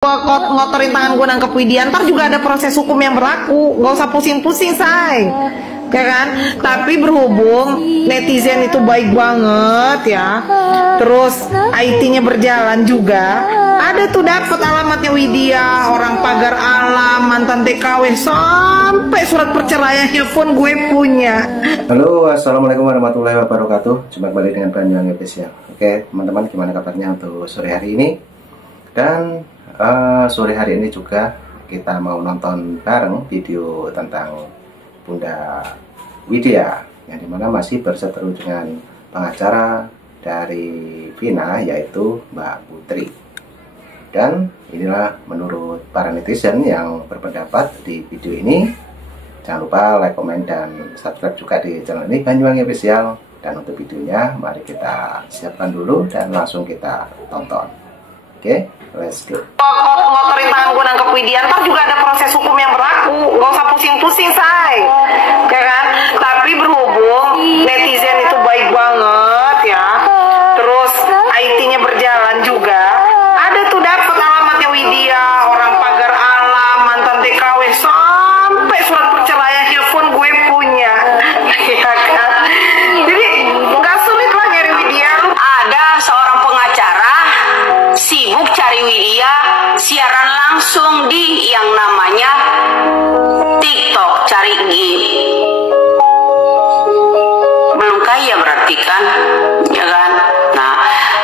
Ngotorin tangan gue nangkep Widya, ntar juga ada proses hukum yang berlaku. Gak usah pusing-pusing, say, ya kan? Tapi berhubung netizen itu baik banget ya, terus IT-nya berjalan juga, ada tuh dapet alamatnya Widya, orang pagar alam, mantan TKW, sampai surat perceraiannya pun gue punya. Halo, assalamualaikum warahmatullahi wabarakatuh. Jumpa kembali dengan Banyuwangi Official. Oke, teman-teman, gimana kabarnya untuk sore hari ini? Dan sore hari ini juga kita mau nonton bareng video tentang Bunda Widya, yang dimana masih berseteru dengan pengacara dari Vina, yaitu Mbak Putri. Dan inilah menurut para netizen yang berpendapat di video ini. Jangan lupa like, komen, dan subscribe juga di channel ini, Banyuwangi Official. Dan untuk videonya mari kita siapkan dulu dan langsung kita tonton. Oke, let's go. Ngotorin tangan gue nangkep Widya, ntar juga ada proses hukum yang berlaku. Gak usah pusing-pusing, say, ya kan? Tapi berhubung netizen itu baik banget ya, terus IT-nya berjalan juga, ada tuh dapet alamatnya Widya, orang pagar alam, mantan TKW, sampai surat perceraiannya pun gue punya, ya kan? Jadi nggak sulit lah nyari Widya. Ada seorang pengacara sibuk cari Widya, siaran langsung di yang namanya TikTok, cari belum kaya berarti kan, ya kan? Nah,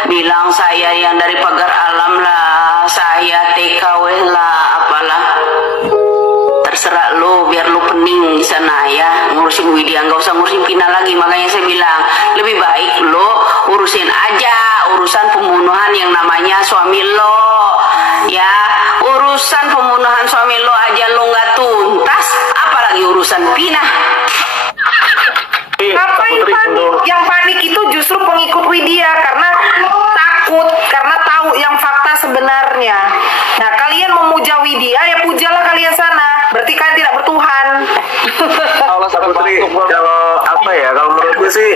bilang saya yang dari pagar alam lah, saya TKW lah, apalah, terserah lo, biar lo pening di sana ya, ngurusin Widya, nggak usah ngurusin Vina lagi. Makanya saya bilang lebih baik lo urusin aja urusan pembunuhan yang namanya suami lo, ya. Urusan pembunuhan suami lo aja lo nggak tuntas, apalagi urusan Vina. Ngapain panik? Yang panik itu justru pengikut Widya, karena takut, karena tahu yang fakta sebenarnya. Nah, kalian memuja Widya, ya pujalah kalian sana. Berarti kalian tidak bertuhan. Allah Putri, kalau apa ya, kalau menurut gue sih,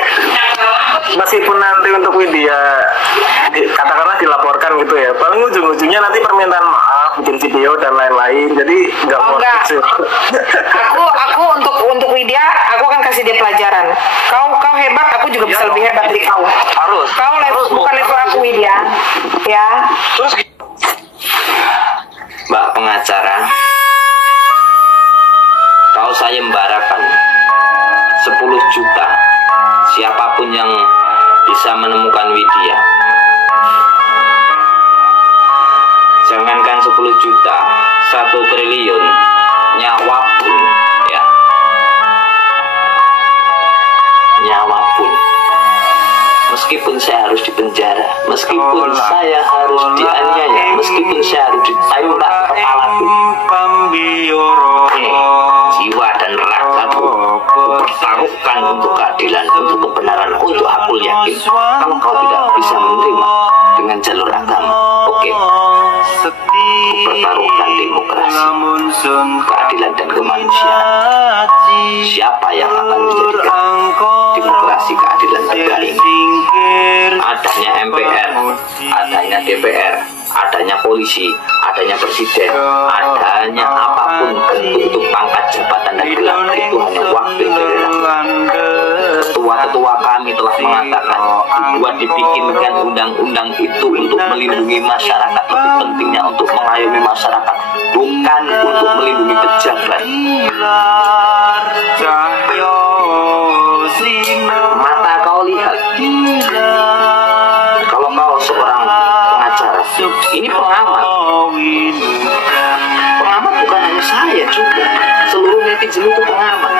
meskipun nanti untuk Widya katakanlah dilaporkan gitu ya, paling ujung-ujungnya nanti permintaan maaf, bikin video dan lain-lain, jadi nggak mau sih. aku untuk Widya, aku akan kasih dia pelajaran. Kau hebat, aku juga bisa lebih hebat dari kau. Kau bukan level aku, Widya, ya. Terus Mbak pengacara, kalau saya membarakan 10 juta siapapun yang bisa menemukan Widya, jangankan 10 juta, 1 triliun nyawa pun, ya, nyawa pun, meskipun saya harus dipenjara, meskipun saya harus dianiaya, meskipun saya harus ditembak kepalaku, jiwa dan ragaku pertaruhkan untuk keadilan, untuk kebenaran, untuk aku yakin. Kalau kau tidak bisa menerima dengan jalur agama, oke, pertaruhkan demokrasi, keadilan dan kemanusiaan. Siapa yang akan menjadikan demokrasi, keadilan negara ini? Adanya MPR, adanya DPR, adanya polisi, adanya presiden, adanya apapun bentuk pangkat jabatan dan gelar, itu hanya wakil dari rakyat. Ketua-ketua kami telah mengatakan dibuat dibikinkan undang-undang itu untuk melindungi masyarakat. Itu pentingnya untuk mengayomi masyarakat, bukan untuk melindungi pejabat. Mata kau lihat, kalau kau seorang pengacara, ini pengamat. Pengamat bukan hanya saya juga, seluruh netizen itu pengamat.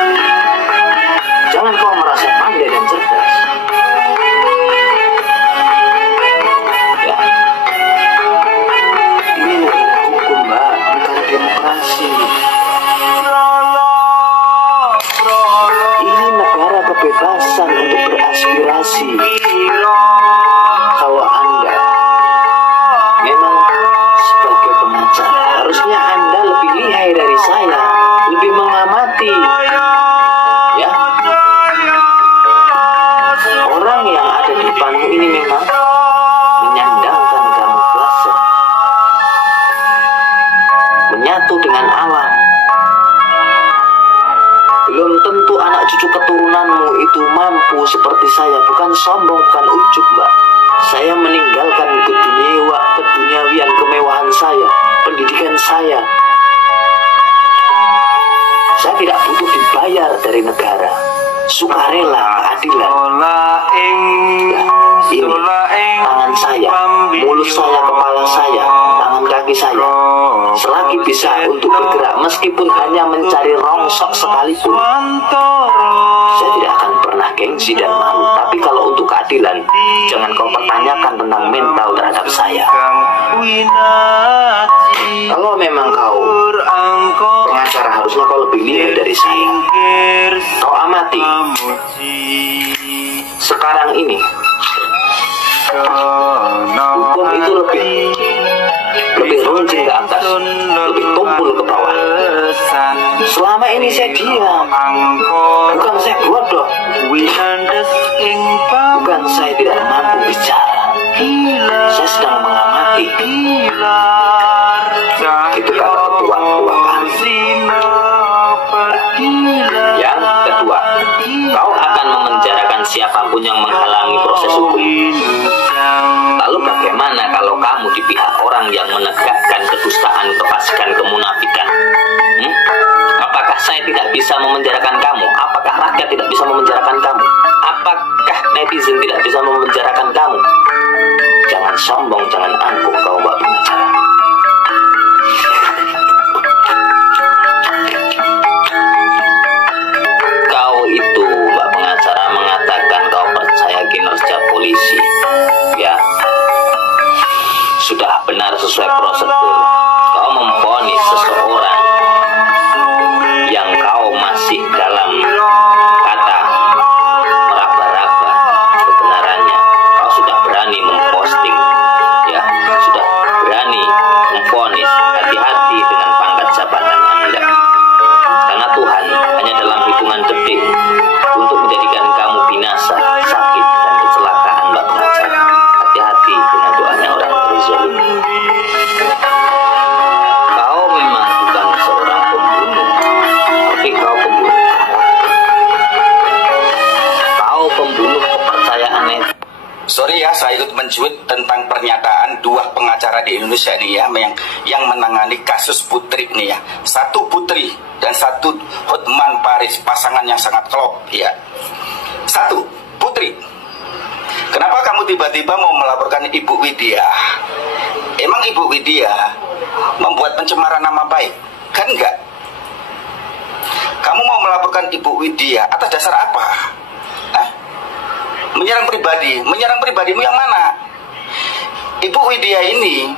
Jangan kau merasa pandai dan cerdas, ya. Ini negara hukum, Mbak, negara demokrasi. Ini negara kebebasan untuk beraspirasi. Kalau Anda memang sebagai pengacara, harusnya Anda lebih lihai dari saya, lebih mengamati, ya. Orang yang ada di depanmu ini memang menyandangkan kamuflase. menyatu dengan alam. Belum tentu anak cucu keturunanmu itu mampu seperti saya. Bukan sombong, bukan ujub, Mbak. Saya meninggalkan keduniawian kemewahan saya, pendidikan saya. Saya tidak butuh dibayar dari negara. Sukarela, keadilan. Ini tangan saya, mulut saya, kepala saya, tangan kaki saya, selagi bisa untuk bergerak meskipun hanya mencari rongsok sekalipun, saya tidak akan pernah gengsi dan malu. Tapi kalau untuk keadilan, jangan kau pertanyakan tentang mental terhadap saya. Kalau memang kau pengacara, harusnya kau lebih lihai dari saya. Kau amati sekarang ini, hukum itu lebih runcing ke atas, lebih tumpul ke bawah. Selama ini saya diam, bukan saya bodoh, bukan saya tidak mampu bicara. Saya sedang mengamati. Itu kata ketua kami. Yang kedua, kau akan memenjarakan siapapun yang menghalangi proses hukum. Lalu bagaimana kalau kamu di pihak orang yang menegakkan kedustaan, kefasikan, kemunafikan? Apakah saya tidak bisa memenjarakan kamu? Apakah rakyat tidak bisa memenjarakan kamu? Apakah netizen tidak bisa memenjarakan kamu? Jangan sombong, jangan angkuh kau, Mbak pengacara. Kau itu, Mbak pengacara, mengatakan kau percaya kinerja polisi. Ya, sudah benar sesuai prosedur. Kau memvonis seseorang yang kau masih dalam kata meraba-raba kebenarannya. Kau sudah berani memposting, ya, sudah berani memvonis. Hati-hati dengan pangkat jabatan Anda, karena Tuhan hanya dalam hitungan detik untuk menjadikan kamu binasa, sakit, dan kecelakaan, Mbak pengacara. Hati-hati dengan doanya orang berzolim. Kau memang bukan seorang pembunuh, tapi kau pembunuh. Kau pembunuh kepercayaan netizen. Sorry ya, saya ikut mencuit tentang pernyataan dua pengacara di Indonesia nih ya, yang menangani kasus Putri nih ya. Satu Putri dan satu Hotman Paris, pasangan yang sangat klop ya. Satu, Putri, kenapa kamu tiba-tiba mau melaporkan Ibu Widya? Emang Ibu Widya membuat pencemaran nama baik? Kan enggak? Kamu mau melaporkan Ibu Widya atas dasar apa? Hah? Menyerang pribadimu yang mana? Ibu Widya ini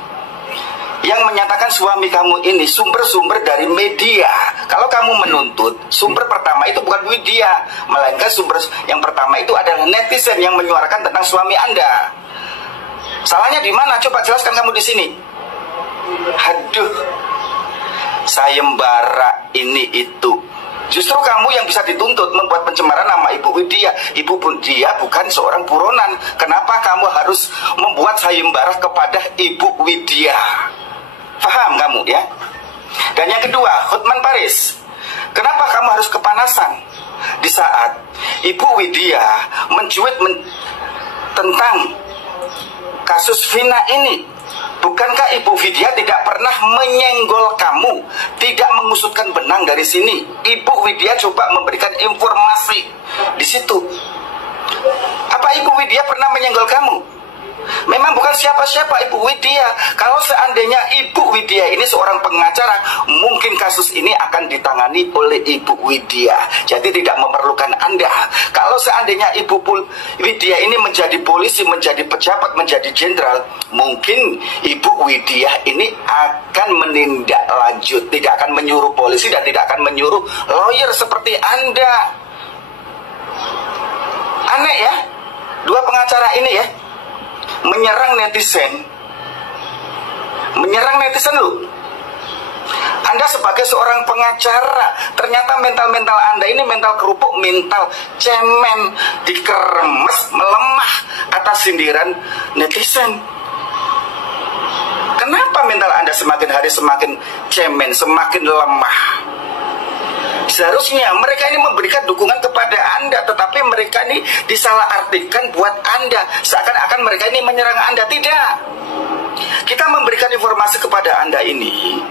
yang menyatakan suami kamu ini sumber-sumber dari media. Kalau kamu menuntut, sumber pertama itu bukan Widya, melainkan sumber yang pertama itu adalah netizen yang menyuarakan tentang suami Anda. Salahnya di mana? Coba jelaskan kamu di sini. Aduh, sayembara ini itu. Justru kamu yang bisa dituntut membuat pencemaran nama Ibu Widya. Ibu Widya bukan seorang buronan. Kenapa kamu harus membuat sayembara kepada Ibu Widya? Paham kamu ya? Dan yang kedua, Hotman Paris, kenapa kamu harus kepanasan di saat Ibu Widya mencuit tentang kasus Vina ini? Bukankah Ibu Widya tidak pernah menyenggol kamu, tidak mengusutkan benang dari sini? Ibu Widya coba memberikan informasi di situ. Apa Ibu Widya pernah menyenggol kamu? Memang bukan siapa-siapa Ibu Widya. Kalau seandainya Ibu Widya ini seorang pengacara, mungkin kasus ini akan ditangani oleh Ibu Widya. Jadi tidak memerlukan Anda. Kalau seandainya Ibu Widya ini menjadi polisi, menjadi pejabat, menjadi jenderal, mungkin Ibu Widya ini akan menindaklanjut, tidak akan menyuruh polisi dan tidak akan menyuruh lawyer seperti Anda. Aneh ya, dua pengacara ini ya, menyerang netizen loh. Anda sebagai seorang pengacara, ternyata mental Anda ini mental kerupuk, mental cemen, dikeremes, melemah atas sindiran netizen. Kenapa mental Anda semakin hari semakin cemen, semakin lemah? Seharusnya mereka ini memberikan dukungan kepada Anda, tetapi mereka ini disalahartikan buat Anda, seakan-akan mereka ini menyerang Anda. Tidak. Kita memberikan informasi kepada Anda ini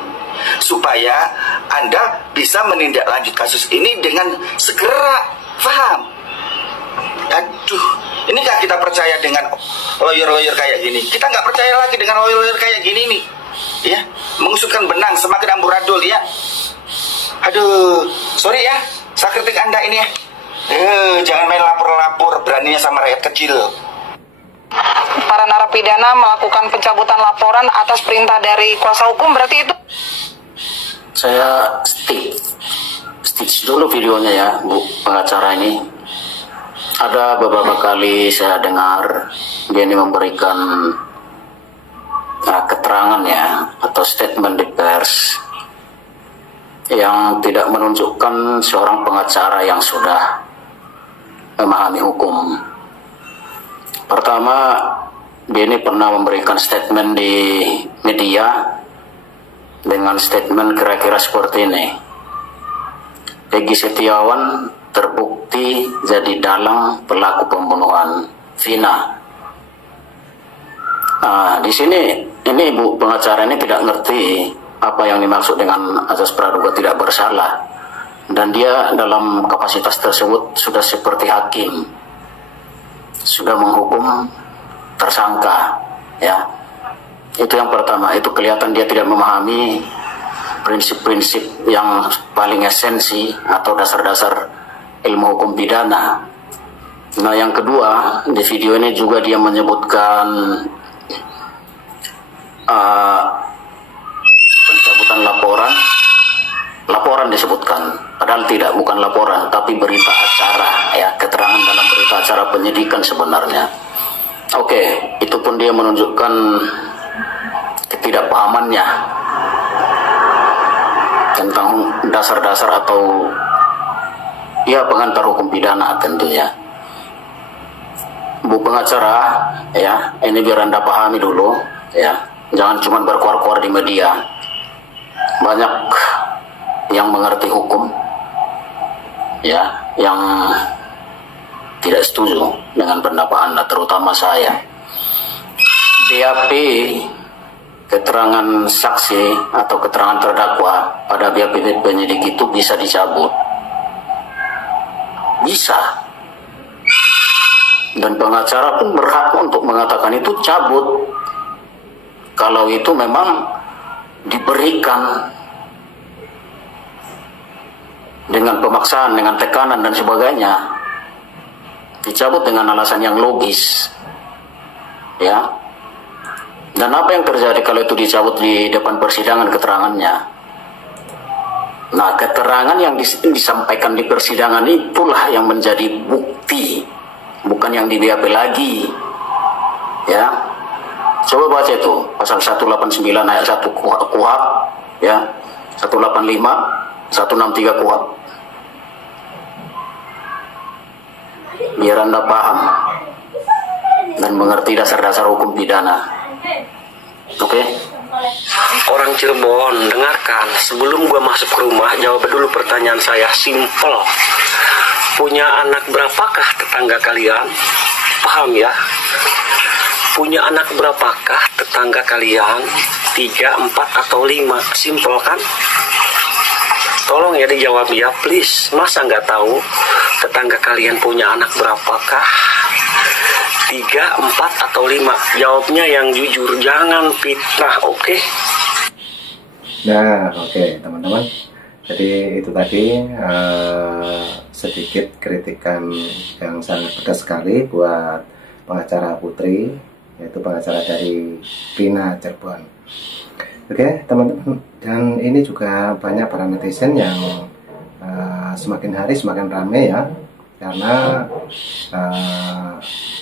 supaya Anda bisa menindaklanjut kasus ini dengan segera. Paham? Aduh, inikah kita percaya dengan lawyer-lawyer kayak gini? Kita nggak percaya lagi dengan lawyer-lawyer kayak gini nih, ya, mengusutkan benang semakin amburadul ya. Aduh, sorry ya, saya kritik Anda ini ya. Jangan main lapor-lapor, beraninya sama rakyat kecil. Para narapidana melakukan pencabutan laporan atas perintah dari kuasa hukum, berarti itu? Saya stitch dulu videonya ya, Bu pengacara ini. Ada beberapa kali saya dengar dia ini memberikan keterangan ya, atau statement di pers yang tidak menunjukkan seorang pengacara yang sudah memahami hukum. Pertama, dia ini pernah memberikan statement di media dengan statement kira-kira seperti ini. Peggy Setiawan terbukti jadi dalang pelaku pembunuhan Vina. Nah, di sini ini Bu pengacara ini tidak ngerti apa yang dimaksud dengan azas praduga tidak bersalah, dan dia dalam kapasitas tersebut sudah seperti hakim, sudah menghukum tersangka ya. Itu yang pertama, itu kelihatan dia tidak memahami prinsip-prinsip yang paling esensi atau dasar-dasar ilmu hukum pidana. Nah, yang kedua, di video ini juga dia menyebutkan pencabutan laporan disebutkan, padahal tidak, bukan laporan, tapi berita acara ya, keterangan dalam berita acara penyidikan sebenarnya. Oke, itu pun dia menunjukkan ketidakpahamannya tentang dasar-dasar atau ya pengantar hukum pidana tentunya. Bu pengacara ya, ini biar Anda pahami dulu ya, jangan cuma berkuar-kuar di media. Banyak yang mengerti hukum ya, yang tidak setuju dengan pendapat Anda, terutama saya. BAP, keterangan saksi atau keterangan terdakwa pada BAP penyidik itu bisa dicabut, bisa, dan pengacara pun berhak untuk mengatakan itu cabut kalau itu memang diberikan dengan pemaksaan, dengan tekanan dan sebagainya. Dicabut dengan alasan yang logis ya. Dan apa yang terjadi kalau itu dicabut di depan persidangan keterangannya? Nah, keterangan yang disampaikan di persidangan itulah yang menjadi bukti, bukan yang di BAP lagi ya. Coba baca itu pasal 189 ayat 1 KUHP ya, 185, 163 KUHP. Biar Anda paham dan mengerti dasar-dasar hukum pidana. Oke? Orang Cirebon, dengarkan. Sebelum gua masuk ke rumah, jawab dulu pertanyaan saya. Simple. Punya anak berapakah tetangga kalian? Paham ya? Punya anak berapakah tetangga kalian? 3, 4, atau 5? Simple kan? Tolong ya dijawab ya, please. Masa nggak tahu tetangga kalian punya anak berapakah? 3, 4, atau 5? Jawabnya yang jujur, jangan fitnah, oke? Nah, oke, teman-teman. Jadi itu tadi sedikit kritikan yang sangat pedas sekali buat pengacara Putri, yaitu pengacara dari Vina Cirebon. Oke, teman-teman, dan ini juga banyak para netizen yang semakin hari semakin ramai ya, karena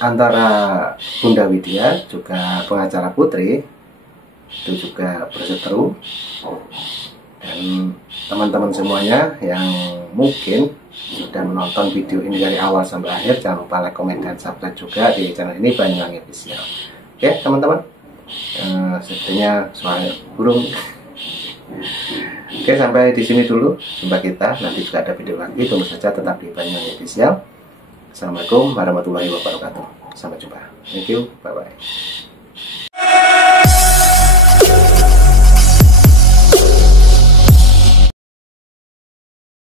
antara Bunda Widya juga pengacara Putri itu juga berseteru. Dan teman-teman semuanya yang mungkin sudah menonton video ini dari awal sampai akhir, jangan lupa like, komen, dan subscribe juga di channel ini Banyuwangi Official. Oke teman-teman, Sepertinya suara burung. Oke, sampai di sini dulu jumpa kita. Nanti juga ada video lagi. Tunggu saja tetap di Banyuwangi Official. Assalamualaikum warahmatullahi wabarakatuh. Sampai jumpa. Thank you. Bye bye.